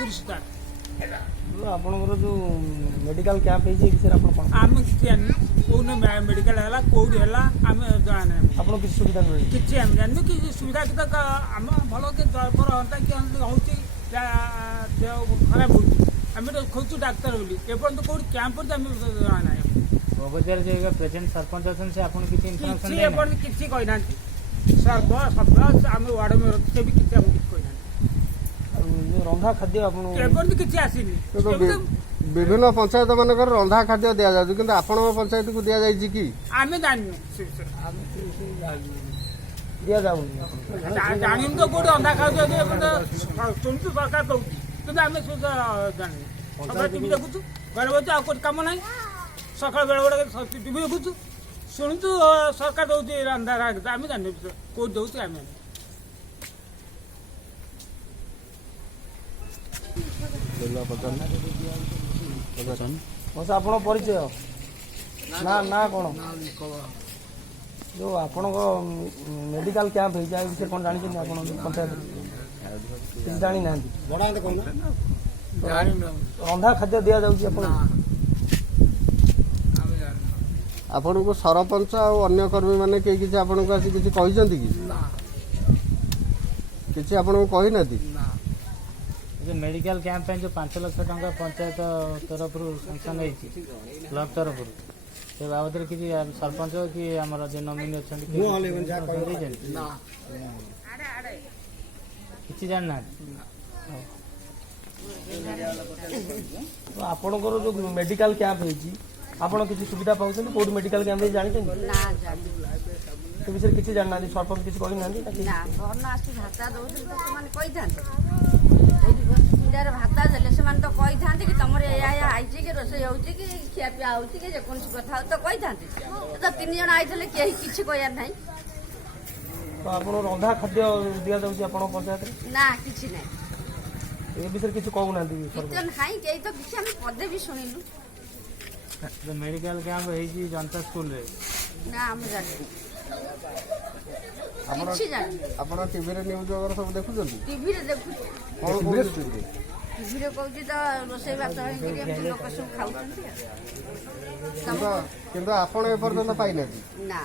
कस्तूरी सुतार आपणकर जो medical camp है विषय आम कि कौन मेडिकल है कौटी है आम जाने आप किसी सुविधा मिले कि आम जानू कि सुविधा कि आम भल कि जर हता कि हूँ खराब हो आम तो खोजु डाक्तर बोली एपर्तंत कौट कैंप आम जाना बगजार जो प्रेजेंट सरपंच अच्छे से आपको किसी इनफॉरमेशन किसी कहना सरपंच आम वार्ड मेयर से भी किसी आमको किसी कहना रंधा खाद्य एपर्तंत किसी आसीनी विभिन्न पंचायत मानक रंधा खाद्य दि जाऊँ कि आपण पंचायत को दि जाए कि आम जानू दि जाऊँ जानी तो कौट रंधा खाद्य शुणु सरकार कौन कि आम जानू सकाल टीवी देखु घर बच्चे आउ कौन कम ना सकाल बेले बेले टीवी देखु शुणु सरकार दौर रंधा खाद्य आम जानू कौट दौर आम आप परिचय ना ना कौन जो आपण मेडिकल कैंप है विषय कौन जानी पंचायत किसी जानी ना रंधा खाद्य दि जाऊँगी आपण को सरपंच और अन्य कर्मी माने के किसी आपण को आसी किसी कहिसंती कि किसी आपण को कहि नाती जो मेडिकल कैंप जो 5 लाख टंका पंचायत तरफ सैंक्शन है ब्लॉक तरफ से बाबद किसी सरपंच कि आमर जो नॉमिनी अच्छा किसी जानना आपणकर जो मेडिकल कैंप है आप किसी सुविधा पाँच कौट मेडिकल कैंप जानते विषय किसी जानना सरपंच किसी कहना भाता देले से तो कही था कि तुम आई कि रोषे हो खियापिया हो जेकोसी कथा तो कही था तो 3 जन आई किसी कहर ना तो आप रंधा खाद्य दि जाऊँगी आप पंचायत ना कि ना ए विषय किसी कहना हाई कई तो किसी आम पदे भी शुणिलु जो मेडिकल कैंप है जनता स्कूल रे ना आम जानी आपण टीवी रे न्यूज वगैरह सब देखुछन टीवी रे देखु कौन टीवी रे कहूँ तो रोषे भात लोक सब खाऊ किंतु आपण ए पर्यंत पाइना ना